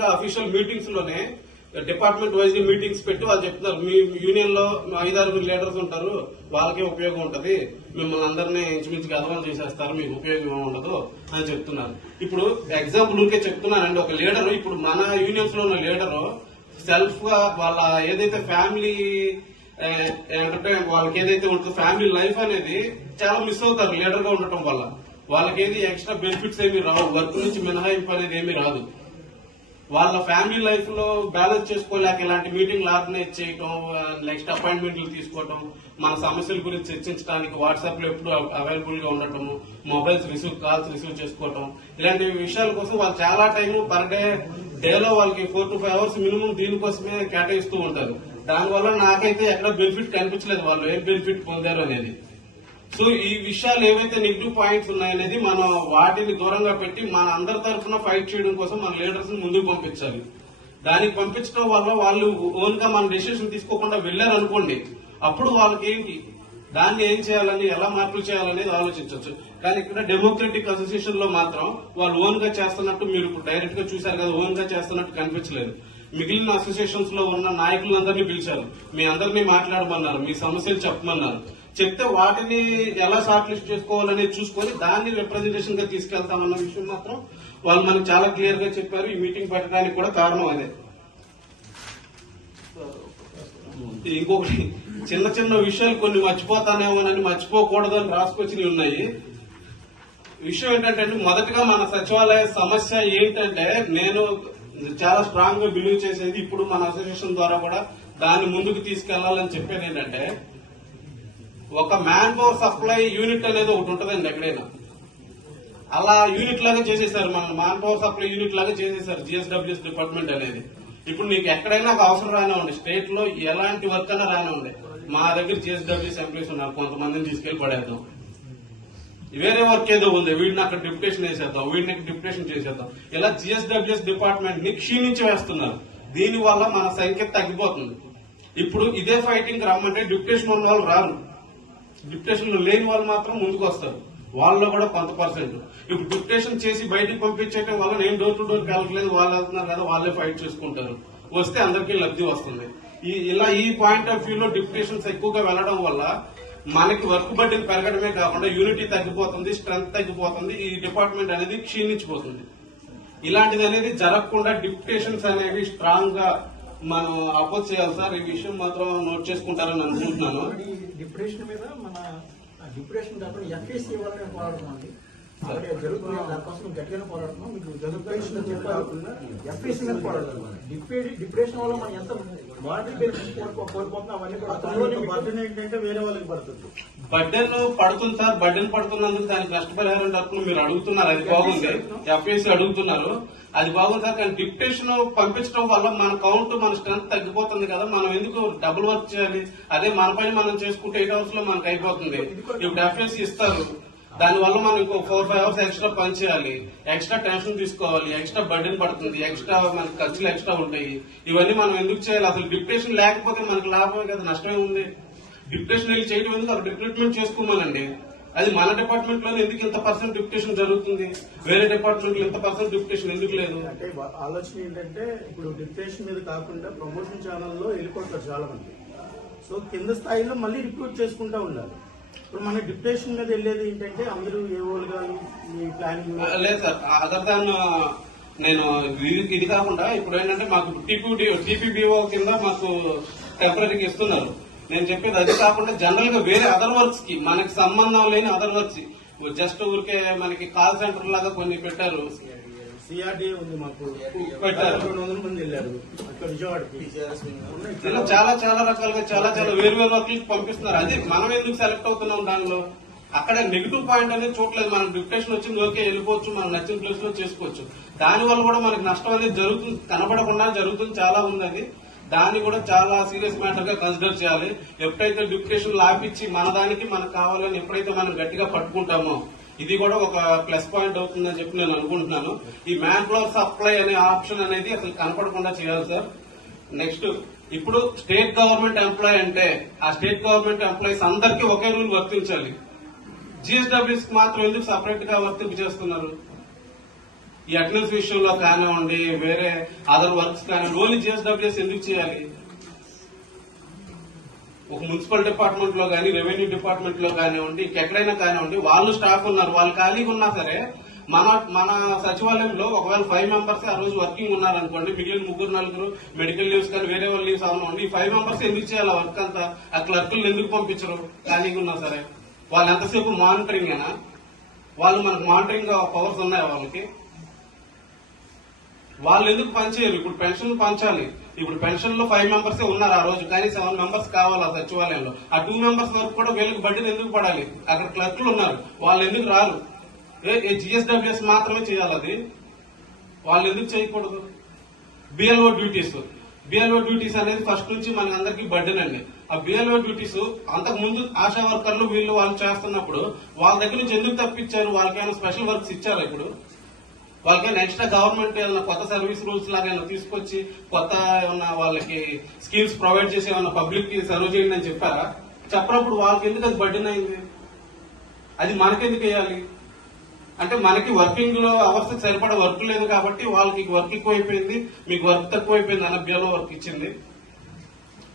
గా official meetings లోనే department wise meetings పెట్టి వాళ్ళు చెప్తున్నారు, మీ యూనియన్ లో 5-6 లీడర్స్ ఉంటారు, వాళ్ళకే ఉపయోగం ఉంటది, మిమ్మల్ని అందరినీ ఇంచుమించుగా అదవం చేసేస్తారు, మీకు ఉపయోగం ఉండదు అని చెప్తున్నారు. ఇప్పుడు ఎగ్జాంపుల్ ఊరికే చెప్తున్నానండి, ఒక లీడర్, ఇప్పుడు మన యూనియన్స్ లో ఉన్న లీడరు సెల్ఫ్ గా వాళ్ళ ఏదైతే ఫ్యామిలీ అంటే వాళ్ళకి ఏదైతే ఉంటుందో ఫ్యామిలీ లైఫ్ అనేది చాలా మిస్ అవుతారు లీడర్ గా ఉండటం వల్ల. వాళ్ళకి ఏది ఎక్స్ట్రా బెనిఫిట్స్ ఏమి రావు, వర్క్ నుంచి మినహాయింపు అనేది ఏమి రాదు. వాళ్ళ ఫ్యామిలీ లైఫ్ లో బ్యాలెన్స్ చేసుకోలేక ఇలాంటి మీటింగ్లు ఆర్గనైజ్ చేయటం, నెక్స్ట్ అపాయింట్మెంట్లు తీసుకోవటం, మన సమస్యల గురించి చర్చించడానికి వాట్సాప్ లో ఎప్పుడు అవైలబుల్ గా ఉండటం, మొబైల్స్ కాల్స్ రిసీవ్ చేసుకోవటం, ఇలాంటి విషయాల కోసం వాళ్ళు చాలా టైం పర్ డేలో వాళ్ళకి 4 to 5 hours మినిమం దీనికోసమే కేటాయిస్తూ ఉంటారు. దానివల్ల నాకైతే ఎక్కడ బెనిఫిట్ కనిపించలేదు, వాళ్ళు ఏం బెనిఫిట్ పొందారు అనేది. సో ఈ విషయాలు ఏవైతే నెగిటివ్ పాయింట్స్ ఉన్నాయనేది మనం వాటిని దూరంగా పెట్టి మన అందరి తరఫున ఫైట్ చేయడం కోసం మన లీడర్స్ ని ముందుకు పంపించాలి. దానికి పంపించడం వల్ల వాళ్ళు ఓన్ గా మన డెసిషన్ తీసుకోకుండా వెళ్లారు అనుకోండి, అప్పుడు వాళ్ళకి ఏంటి దాన్ని ఏం చేయాలని, ఎలా మార్పులు చేయాలనేది ఆలోచించవచ్చు. కానీ ఇక్కడ డెమోక్రటిక్ అసోసియేషన్ లో మాత్రం వాళ్ళు ఓన్ గా చేస్తున్నట్టు మీరు ఇప్పుడు డైరెక్ట్ గా చూశారు కదా, ఓన్ గా చేస్తున్నట్టు కనిపించలేదు. మిగిలిన అసోసియేషన్స్ లో ఉన్న నాయకులందరినీ పిలిచారు, మీ అందరినీ మాట్లాడమన్నారు, మీ సమస్యలు చెప్పమన్నారు. చెప్తే వాటిని ఎలా షార్ట్ లిస్ట్ చేసుకోవాలనేది చూసుకొని దాన్ని రిప్రజెంటేషన్ గా తీసుకెళ్తామన్న విషయం మాత్రం వాళ్ళు మనకు చాలా క్లియర్ గా చెప్పారు. ఈ మీటింగ్ పెట్టడానికి కూడా కారణం అదే. ఇంకొకటి చిన్న చిన్న విషయాలు కొన్ని మర్చిపోతానేమోనని మర్చిపోకూడదని రాసుకొచ్చినవి ఉన్నాయి. విషయం ఏంటంటే మొదటగా మన సచివాలయ సమస్య ఏంటంటే, నేను చాలా స్ట్రాంగ్ గా బిలీవ్ చేసేది, ఇప్పుడు మన అసోసియేషన్ ద్వారా కూడా దాన్ని ముందుకు తీసుకెళ్లాలని చెప్పేది ఏంటంటే, ఒక మ్యాన్ పవర్ సప్లై యూనిట్ అనేది ఒకటి ఉంటుందండి ఎక్కడైనా. అలా యూనిట్ లాగా చేసేసారు, మన మ్యాన్ పవర్ సప్లై యూనిట్ లాగా చేసేసారు జిఎస్డబ్ల్యూఎస్ డిపార్ట్మెంట్ అనేది. ఇప్పుడు నీకు ఎక్కడైనా ఒక అవసరం రానివ్వండి, స్టేట్ లో ఎలాంటి వర్క్ అయినా రానివ్వండి, మా దగ్గర జిఎస్డబ్ల్యూఎస్ ఎంప్లాయీస్ ఉన్నారు, కొంతమందిని తీసుకెళ్లి పడేద్దాం. వేరే వర్క్ ఏదో ఉంది, వీడిని అక్కడ డిప్యుటేషన్ వేసేద్దాం, వీడిని డిప్యుటేషన్ చేసేద్దాం. ఇలా జిఎస్డబ్ల్యూఎస్ డిపార్ట్మెంట్ ని క్షీణించి వేస్తున్నారు. దీని వల్ల మన సంఖ్య తగ్గిపోతుంది. ఇప్పుడు ఇదే ఫైటింగ్ రమ్మంటే డిప్యుటేషన్ ఉన్న వాళ్ళు రారు, డిప్యుటేషన్ లో లేని వాళ్ళు మాత్రం ముందుకు వస్తారు, వాళ్ళలో కూడా కొంత పర్సెంట్. ఇప్పుడు డిప్యుటేషన్ చేసి బయటికి పంపించడం వల్ల నేను డోర్ టు డోర్ వెళ్ళలేదు, వాళ్ళు వెళ్తున్నారు కదా, వాళ్ళే ఫైట్ చేసుకుంటారు, వస్తే అందరికీ లబ్ధి వస్తుంది. ఇలా ఈ పాయింట్ ఆఫ్ వ్యూ లో డిప్యుటేషన్స్ ఎక్కువగా వెళ్లడం వల్ల మనకి వర్క్ బడ్డీని పెరగడమే కాకుండా యూనిటీ తగ్గిపోతుంది, స్ట్రెంగ్త్ తగ్గిపోతుంది, ఈ డిపార్ట్మెంట్ అనేది క్షీణించిపోతుంది. ఇలాంటిది అనేది జరగకుండా డిప్యుటేషన్స్ అనేవి స్ట్రాంగ్ గా మనం అపోజ్ చేయాలి సార్. ఈ విషయం మాత్రం నోట్ చేసుకుంటారని అనుకుంటున్నాను. డిప్యుటేషన్ మీద మన డిప్యుటేషన్ కాకుండా ఎఫ్ఏసీ వాళ్ళని పోరాడుతుంది, జరుగుతుంది, దానికోసం గట్టిగా పోరాడుతున్నాం. మీకు జరుగుతుంది ఎఫ్ఏసీ మీద పోరాడుతున్నాం. డిప్యుటేషన్ వల్ల మనం ఎంత బాడీ కోల్పోతున్నాం, అవన్నీ కూడా బర్డెన్ ఏంటంటే వేరే వాళ్ళకి పడుతుంది. బర్డెన్ పడుతుంది సార్, బర్డెన్ పడుతున్నందుకు దానికి నష్టపరిహారం తరపున మీరు అడుగుతున్నారు, అది బాగుంది. ఎఫ్ఏసీ అడుగుతున్నారు, అది బాగుంది సార్. కానీ డిప్యుటేషన్ పంపించడం వల్ల మన కౌంట్, మన స్ట్రెంత్ తగ్గిపోతుంది కదా, మనం ఎందుకు డబుల్ వర్క్ చేయాలి? అదే మన పని మనం చేసుకుంటే 8 hours లో మనకు అయిపోతుంది. ఇప్పుడు ఎఫ్ఏసీ ఇస్తారు, దానివల్ల మనం ఇంకో 4-5 hours ఎక్స్ట్రా పని చేయాలి, ఎక్స్ట్రా టెన్షన్ తీసుకోవాలి, ఎక్స్ట్రా బర్డెన్ పడుతుంది, ఎక్స్ట్రా మనకి ఖర్చులు ఎక్స్ట్రా ఉంటాయి. ఇవన్నీ మనం ఎందుకు చేయాలి? అసలు డిప్యుటేషన్ లేకపోతే మనకి లాభమే కదా, నష్టమే ఉంది. డిప్యుటేషన్ వెళ్ళి చేయడం ఎందుకు? అక్కడ డిప్యూట్మెంట్ చేసుకోమనండి. అది మన డిపార్ట్మెంట్ లో ఎందుకు ఇంత పర్సెంట్ డిప్యుటేషన్ జరుగుతుంది, వేరే డిపార్ట్మెంట్ లో ఇంత పర్సెంట్ డిప్యుటేషన్ ఎందుకు లేదు? అంటే ఆలోచన ఏంటంటే, ఇప్పుడు డిప్యుటేషన్ మీద కాకుండా ప్రమోషన్ ఛానల్లో వెళ్ళిపోతారు చాలా మంది. సో కింద స్థాయిలో మళ్ళీ రిక్రూట్ చేసుకుంటా ఉండాలి. ఇప్పుడు మన డిప్యుటేషన్ మీద వెళ్ళేది ఏంటంటే, అందరూ ఏ ఓలుగా ఈ ప్లానింగ్ లేదు సార్. అదర్ దాన్ నేను ఇది కాకుండా ఇప్పుడు ఏంటంటే మాకు టీపీబీఓ కింద మాకు టెంపరీగా ఇస్తున్నారు. నేను చెప్పేది అది కాకుండా జనరల్ గా వేరే అదర్ వర్క్స్ కి, మనకి సంబంధం లేని అదర్ వర్క్స్, జస్ట్ ఊరికే మనకి కాల్ సెంటర్ లాగా కొన్ని పెట్టారు. సిఆర్డీ ఉంది, మాకు పెట్టారు, 200 మంది వెళ్ళారు అక్కడ విజయవాడకి. ఇలా చాలా చాలా రకాలుగా చాలా చాలా వేరు వేరు వర్క్లకి పంపిస్తున్నారు. అది మనం ఎందుకు సెలెక్ట్ అవుతున్నాం దానిలో? అక్కడ నెగిటివ్ పాయింట్ అనేది చూడలేదు. మనకు డిప్యుటేషన్ వచ్చింది, ఓకే వెళ్ళిపోవచ్చు, మనం నచ్చిన ప్లేస్ లో చేసుకోవచ్చు. దానివల్ల కూడా మనకి నష్టం అనేది జరుగుతుంది, కనబడకుండా జరుగుతుంది, చాలా ఉంది. అది దాన్ని కూడా చాలా సీరియస్ మ్యాటర్ గా కన్సిడర్ చేయాలి. ఎప్పుడైతే డిప్యుటేషన్ లాపిచ్చి మన దానికి మనకు కావాలని ఎప్పుడైతే మనం గట్టిగా పట్టుకుంటామో, ఇది కూడా ఒక ప్లస్ పాయింట్ అవుతుందని చెప్పి నేను అనుకుంటున్నాను. ఈ మ్యాన్ పవర్ సప్లై అనే ఆప్షన్ అనేది అసలు కనపడకుండా చేయాలి సార్. నెక్స్ట్, ఇప్పుడు స్టేట్ గవర్నమెంట్ ఎంప్లాయ్ అంటే ఆ స్టేట్ గవర్నమెంట్ ఎంప్లాయీస్ అందరికీ ఒకే రూల్ వర్తించాలి. జిఎస్డబ్ల్యూఎస్ మాత్రం ఎందుకు సపరేట్ గా వర్తింపు చేస్తున్నారు? ఈ అటెండెన్స్ విషయంలో కానివ్వండి, వేరే అదర్ వర్క్స్ కానివ్వండి, ఓన్లీ జిఎస్డబ్ల్యూఎస్ ఎందుకు చేయాలి? ఒక మున్సిపల్ డిపార్ట్మెంట్ లో కానీ, రెవెన్యూ డిపార్ట్మెంట్ లో కానివ్వండి, ఎక్కడైనా కానివ్వండి, వాళ్ళు స్టాఫ్ ఉన్నారు, వాళ్ళు ఖాళీగా ఉన్నా సరే మన సచివాలయంలో ఒకవేళ 5 మెంబర్స్ ఆ రోజు వర్కింగ్ ఉన్నారనుకోండి, మిగిలిన 3-4 మెడికల్ లీవ్స్ కానీ వేరే వాళ్ళ లీవ్స్ అవనండి, ఈ 5 మెంబర్స్ ఎందుకు చేయాలి ఆ వర్క్ అంతా? ఆ క్లర్కులు ఎందుకు పంపించరు ఖాళీగా ఉన్నా సరే? వాళ్ళు ఎంతసేపు మానిటరింగ్ అయినా? వాళ్ళు మనకు మానిటరింగ్ పవర్స్ ఉన్నాయా వాళ్ళకి? వాళ్ళు ఎందుకు పనిచేయరు? ఇప్పుడు పెన్షన్ పంచాలి, ఇప్పుడు పెన్షన్ లో 5 మెంబర్స్ ఉన్నారు ఆ రోజు, కానీ 7 మెంబర్స్ కావాలి ఆ సచివాలయంలో. ఆ 2 మెంబర్స్ వరకు కూడా వీళ్ళకి బడ్జెట్ ఎందుకు పడాలి? అక్కడ క్లర్కులు ఉన్నారు, వాళ్ళు ఎందుకు రారు? జిఎస్డబ్ల్యూఎస్ మాత్రమే చేయాలి అది, వాళ్ళు ఎందుకు చేయకూడదు? బిఎల్ఓ డ్యూటీస్ అనేది ఫస్ట్ నుంచి మన అందరికి బర్డెన్ అండి. ఆ బిఎల్ఓ డ్యూటీస్ అంతకు ముందు ఆశా వర్కర్లు వాళ్ళు చేస్తున్నప్పుడు వాళ్ళ దగ్గర నుంచి ఎందుకు తప్పించారు? వాళ్ళకైనా స్పెషల్ వర్క్స్ ఇచ్చారు? ఇప్పుడు వాళ్ళకైనా ఎక్స్ట్రా గవర్నమెంట్ ఏమైనా కొత్త సర్వీస్ రూల్స్ లాగా ఏమైనా తీసుకొచ్చి కొత్త ఏమన్నా వాళ్ళకి స్కీమ్స్ ప్రొవైడ్ చేసి ఏమన్నా పబ్లిక్ కి సర్వ్ చేయండి అని చెప్పారా? చెప్పినప్పుడు వాళ్ళకి ఎందుకు అది బర్డెన్ అయింది? అది మనకెందుకు వేయాలి? అంటే మనకి వర్కింగ్ అవర్స్ సరిపడా వర్క్ లేదు కాబట్టి వాళ్ళకి వర్క్ ఎక్కువైపోయింది, మీకు వర్క్ తక్కువైపోయింది అన్న బిఎల్ఓ వర్క్ ఇచ్చింది.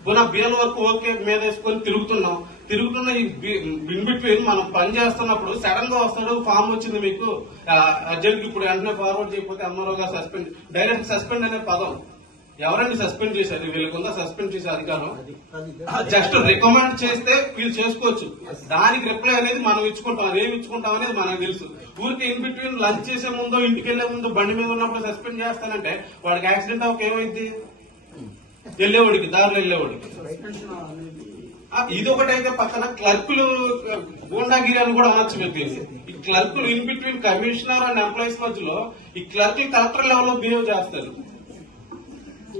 పోనీ బిఎల్ఓ వర్క్ ఓకే మీద వేసుకొని తిరుగుతున్న ఈ ఇన్ బిట్వీన్ మనం పని చేస్తున్నప్పుడు సడన్ గా వస్తాడు, ఫామ్ వచ్చింది మీకు అర్జెంట్, ఇప్పుడు వెంటనే ఫార్వర్డ్ చేయకపోతే ఎంఆర్ఓ గారు సస్పెండ్, డైరెక్ట్ సస్పెండ్ అనే పదం ఎవరండి సస్పెండ్ చేశారు? వీళ్ళకుందా సస్పెండ్ చేసే అధికారం? జస్ట్ రికమెండ్ చేస్తే వీళ్ళు చేసుకోవచ్చు, దానికి రిప్లై అనేది మనం ఇచ్చుకుంటాం. అదేమి ఇచ్చుకుంటాం అనేది మనకు తెలుసు. ఊరికి ఇన్ బిట్వీన్ లంచ్ చేసే ముందో ఇంటికి వెళ్లే ముందు బండి మీద ఉన్నప్పుడు సస్పెండ్ చేస్తానంటే వాడికి యాక్సిడెంట్ అవ్వక ఏమైంది? వెళ్ళేవాడికి, దారిలో వెళ్ళేవాడికి. ఇది ఒకటైతే పక్కన క్లర్కులు గూండాగిరి అని కూడా అనొచ్చు పెట్టింది. ఈ క్లర్కులు in between commissioner and employees మధ్యలో ఈ క్లర్కులు కలెక్టర్ లెవెల్లో బిహేవ్ చేస్తారు.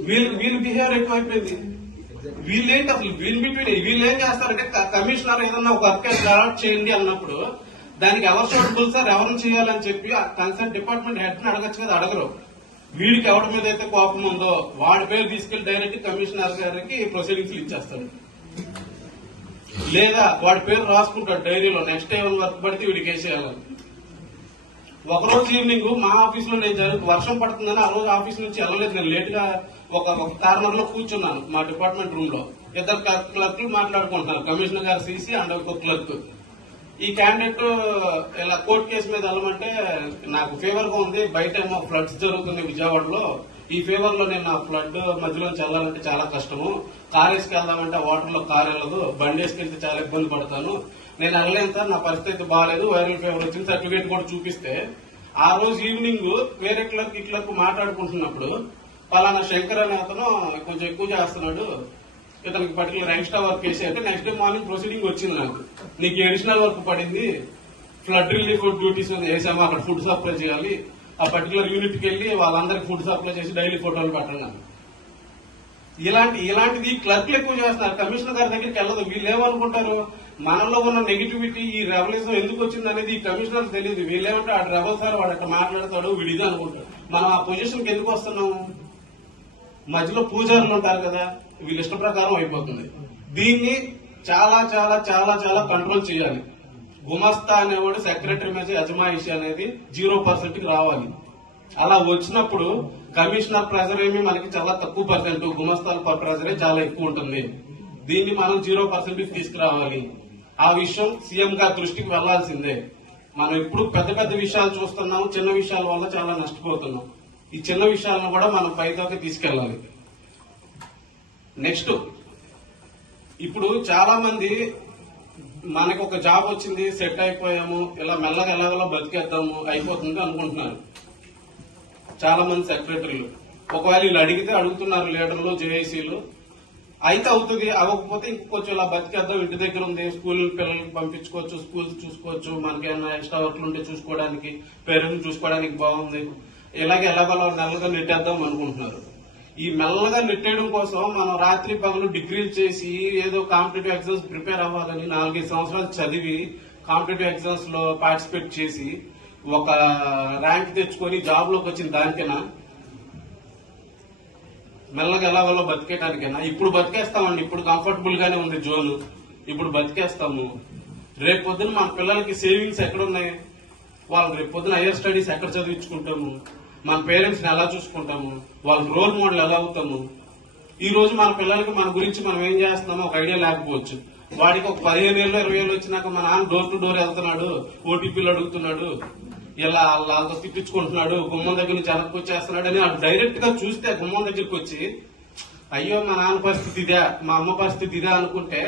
వీళ్ళు బిహేవియర్ ఎక్కువైపోయింది. వీళ్ళేంటి అసలు వీళ్ళు ఏం చేస్తారంటే కమిషనర్ ఏదన్నా ఒక వర్క్ అలాట్ చేయండి అన్నప్పుడు దానికి ఎవరు సూటబుల్ సార్, ఎవరిని చేయాలని చెప్పి ఆ కన్సర్న్ డిపార్ట్మెంట్ హెడ్ ని అడగచ్చు కదా, అడగరు. వీడికి ఎవరి మీద అయితే కోపం ఉందో వాడి పేరు తీసుకెళ్లి డైరెక్ట్ కమిషనర్ గారికి ప్రొసీడింగ్స్ ఇచ్చేస్తాడు, లేదా వాడి పేరు రాసుకుంటాడు డైరీలో, నెక్స్ట్ ఏమైనా వర్క్ పడితే వీడికి వేసేయాలని. ఒకరోజు ఈవినింగ్ మా ఆఫీస్ లో వర్షం పడుతుందని ఆ రోజు ఆఫీస్ నుంచి వెళ్ళలేదు. నేను లేట్ గా ఒక కార్నర్ లో కూర్చున్నాను మా డిపార్ట్మెంట్ రూమ్ లో. 2 క్లర్క్లు మాట్లాడుకుంటున్నారు, కమిషనర్ గారు సీసీ అండ్ ఒక క్లర్క్. ఈ క్యాండిడేట్ ఇలా కోర్టు కేసు మీద వెళ్ళమంటే నాకు ఫేవర్ గా ఉంది, బయట ఏమో ఫ్లడ్స్ జరుగుతుంది విజయవాడలో, ఈ ఫేవర్ లో నేను ఆ ఫ్లడ్ మధ్యలో వెళ్ళాలంటే చాలా కష్టము, కార్ వేసుకెళ్దామంటే వాటర్ లో కార్ వెళ్ళదు, బండి వేసుకెళ్తే చాలా ఇబ్బంది పడతాను, నేను వెళ్ళలేను సార్, నా పరిస్థితి బాగాలేదు, వైరల్ ఫీవర్ వచ్చింది, సర్టిఫికేట్ కూడా చూపిస్తే ఆ రోజు ఈవినింగ్ వేరే క్లర్క్ ఈ క్లర్క్ మాట్లాడుకుంటున్నప్పుడు పలానా శంకర్ అనే అతను కొంచెం ఎక్కువ చేస్తున్నాడు, ఇతనికి పర్టికులర్ ఎక్స్ట్రా వర్క్ వేసి అంటే నెక్స్ట్ డే మార్నింగ్ ప్రొసీడింగ్ వచ్చింది నాకు, నీకు అడిషనల్ వర్క్ పడింది, ఫ్లడ్ రిలీఫ్ డ్యూటీస్ వేసాము, అక్కడ ఫుడ్ సప్లై చేయాలి, ఆ పర్టికులర్ యూనిట్ కి వెళ్లి వాళ్ళందరికీ ఫుడ్ సప్లై చేసి డైలీ ఫోటోలు పెట్టండి. ఇలాంటిది క్లర్క్లు ఎక్కువ చేస్తున్నారు, కమిషనర్ గారి దగ్గరికి వెళ్ళదు. వీళ్ళు ఏమనుకుంటారు, మనలో ఉన్న నెగిటివిటీ, ఈ రెవల్యూషన్ ఎందుకు వచ్చింది అనేది ఈ కమిషనర్ తెలియదు. వీళ్ళేమంటే ఆ రెవల్ సార్ వాడు అట్లా మాట్లాడతాడు, వీడిది అనుకుంటాడు. మనం ఆ పొజిషన్కి ఎందుకు వస్తున్నాము? మధ్యలో పూజారులు ఉంటారు కదా, వీళ్ళ ఇష్ట ప్రకారం అయిపోతుంది. దీన్ని చాలా చాలా చాలా చాలా కంట్రోల్ చేయాలి. గుమస్తా అనేవాడు సెక్రటరీ మీద అజమాయిషి అనేది 0% కి రావాలి. అలా వచ్చినప్పుడు కమిషనర్ ప్రెజర్ ఏమి మనకి చాలా తక్కువ పర్సెంట్, గుమస్తాల ప్రెజరే చాలా ఎక్కువ ఉంటుంది. దీన్ని మనం 0% కి తీసుకురావాలి. ఆ విషయం సీఎం గారి దృష్టికి వెళ్లాల్సిందే. మనం ఇప్పుడు పెద్ద పెద్ద విషయాలు చూస్తున్నాం, చిన్న విషయాల వల్ల చాలా నష్టపోతున్నాం. ఈ చిన్న విషయాలను కూడా మనం పైదాకా తీసుకెళ్లాలి. నెక్స్ట్, ఇప్పుడు చాలా మంది మనకు ఒక జాబ్ వచ్చింది, సెట్ అయిపోయాము, ఇలా మెల్లగా ఎలాగలా బతికేద్దాము, అయిపోతుంది అనుకుంటున్నారు చాలా మంది సెక్రటరీలు. ఒకవేళ వీళ్ళు అడిగితే అడుగుతున్నారు లీడర్లు, జేఏసీలు, అయితే అవుతుంది, అవ్వకపోతే ఇంకొంచెం ఇలా బతికేద్దాం, ఇంటి దగ్గర ఉంది, స్కూల్ పిల్లలకి పంపించుకోవచ్చు, స్కూల్స్ చూసుకోవచ్చు, మనకేమైనా ఎక్స్ట్రా వర్క్లు ఉంటే చూసుకోవడానికి, పేరెంట్స్ చూసుకోవడానికి బాగుంది, ఇలాగే ఎలాగోలా నెలగా నెట్టేద్దాం అనుకుంటున్నారు. ఈ మెల్లగా నెట్టేయడం కోసం మనం రాత్రి పగలు డిగ్రీలు చేసి ఏదో కాంపిటేటివ్ ఎగ్జామ్స్ ప్రిపేర్ అవ్వాలని 4-5 సంవత్సరాలు చదివి కాంపిటేటివ్ ఎగ్జామ్స్ లో పార్టిసిపేట్ చేసి ఒక ర్యాంక్ తెచ్చుకొని జాబ్ లోకి వచ్చిన దానికైనా, మెల్లగా ఎలాగోలా బతికేటానికైనా ఇప్పుడు బతికేస్తామండి. ఇప్పుడు కంఫర్టబుల్ గానే ఉంది జోన్, ఇప్పుడు బతికేస్తాము. రేపు పొద్దున మన పిల్లలకి సేవింగ్స్ ఎక్కడున్నాయి? వాళ్ళు రేపు పొద్దున హైయర్ స్టడీస్ ఎక్కడ చదివించుకుంటాము? మన పేరెంట్స్ ని ఎలా చూసుకుంటాము, వాళ్ళకి రోల్ మోడల్ ఎలా అవుతాము. ఈ రోజు మన పిల్లలకి మన గురించి మనం ఏం చేస్తున్నామో ఒక ఐడియా లేకపోవచ్చు. వాడికి ఒక 15 ఏళ్ళు 20 ఏళ్ళు వచ్చినాక మా నాన్న డోర్ టు డోర్ వెళ్తున్నాడు, ఓటీపీలు అడుగుతున్నాడు, ఇలా వాళ్ళతో తిట్టించుకుంటున్నాడు, గుమ్మం దగ్గర నుంచి వెనక్కి వచ్చేస్తున్నాడు అని డైరెక్ట్ గా చూస్తే గుమ్మం దగ్గరికి వచ్చి అయ్యో మా నాన్న పరిస్థితి ఇదే, మా అమ్మ పరిస్థితి ఇదే అనుకుంటే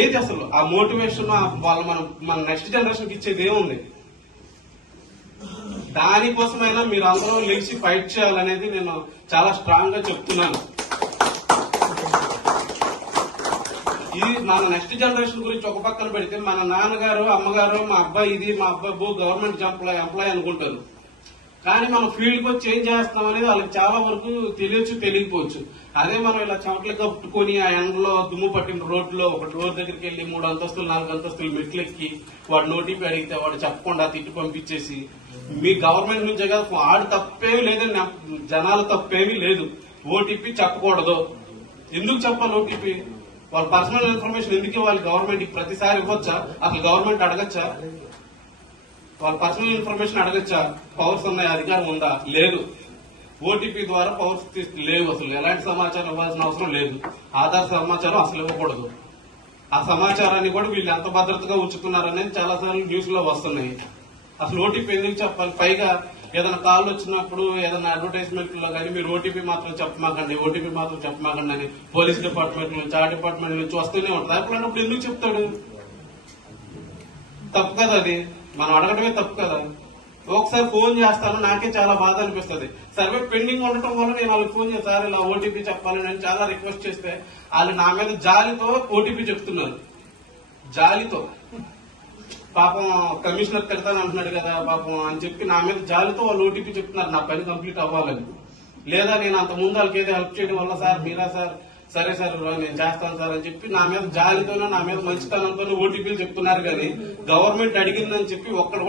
ఏది అసలు ఆ మోటివేషన్ వాళ్ళు మన నెక్స్ట్ జనరేషన్ కి ఇచ్చేది ఏముంది? దానికోసమైనా మీరు అందరూ లేచి ఫైట్ చేయాలనేది నేను చాలా స్ట్రాంగ్ గా చెప్తున్నాను. ఇది మన నెక్స్ట్ జనరేషన్ గురించి ఒక పక్కన పెడితే మన నాన్నగారు అమ్మగారు మా అబ్బాయి ఇది మా అబ్బాయి గవర్నమెంట్ ఎంప్లాయ్ అనుకుంటారు. కానీ మనం ఫీల్డ్ కి వచ్చి ఏం చేస్తున్నాం అనేది వాళ్ళకి చాలా వరకు తెలియచ్చు తెలియకపోవచ్చు. అదే మనం ఇలా చెమటలు కప్పుకొని ఆ ఎండలో దుమ్ము పట్టిన రోడ్లో ఒక డోర్ దగ్గరికి వెళ్లి 3 అంతస్తులు 4 అంతస్తులు మెట్లెక్కి వాడు నోటీపీ అడిగితే వాడు చెప్పకుండా తిట్టి పంపించేసి మీ గవర్నమెంట్ నుంచే కదా, వాడు తప్పేమీ లేదని జనాలు తప్పేమీ లేదు. ఓటీపీ చెప్పకూడదు. ఎందుకు చెప్పాలి ఓటీపీ? వాళ్ళ పర్సనల్ ఇన్ఫర్మేషన్ ఎందుకు ఇవ్వాలి గవర్నమెంట్? ప్రతిసారి ఇవ్వచ్చా? అసలు గవర్నమెంట్ అడగచ్చా? వాళ్ళ పర్సనల్ ఇన్ఫర్మేషన్ అడగచ్చా? పవర్స్ ఉన్నాయి, అధికారం ఉందా? లేదు. ఓటీపీ ద్వారా పవర్స్ లేవు. అసలు ఎలాంటి సమాచారం ఇవ్వాల్సిన అవసరం లేదు. ఆధార్ సమాచారం అసలు ఇవ్వకూడదు. ఆ సమాచారాన్ని కూడా వీళ్ళు ఎంత భద్రతగా ఉంచుతున్నారనేది చాలా సార్లు న్యూస్ లో వస్తున్నాయి. అసలు ఓటీపీ ఎందుకు చెప్పాలి? పైగా ఏదైనా కాల్ వచ్చినప్పుడు ఏదైనా అడ్వర్టైజ్మెంట్ లో కానీ మీరు ఓటీపీ మాత్రం చెప్పమాకండి అని పోలీస్ డిపార్ట్మెంట్ నుంచి ఆ డిపార్ట్మెంట్ నుంచి వస్తూనే ఉంటుంది. అప్పుడు ఎందుకు చెప్తాడు? తప్పు కదా అది. మనం అడగడమే తప్పు కదా. ఒకసారి ఫోన్ చేస్తాను, నాకే చాలా బాధ అనిపిస్తుంది. సర్వే పెండింగ్ ఉండటం వల్ల నేను వాళ్ళకి ఫోన్ చేస్తాను, ఇలా ఓటీపీ చెప్పాలని నేను చాలా రిక్వెస్ట్ చేస్తే వాళ్ళు నా మీద జాలితో ఓటీపీ చెప్తున్నారు. జాలితో పాపం కమిషనర్ తిడతాను అంటున్నాడు కదా పాపం అని చెప్పి నా మీద జాలితో వాళ్ళు ఓటీపీ చెప్తున్నారు నా పని కంప్లీట్ అవ్వాలని. లేదా నేను అంత ముందు వాళ్ళకి ఏదో హెల్ప్ చేయడం వల్ల సార్ మీరా సార్ సరే సార్ నేను చేస్తాను సార్ అని చెప్పి నా మీద జాలితోనో నా మీద మంచితనంతోనో ఓటీపీలు చెప్తున్నారు. కానీ గవర్నమెంట్ అడిగిందని చెప్పి ఒక్కడు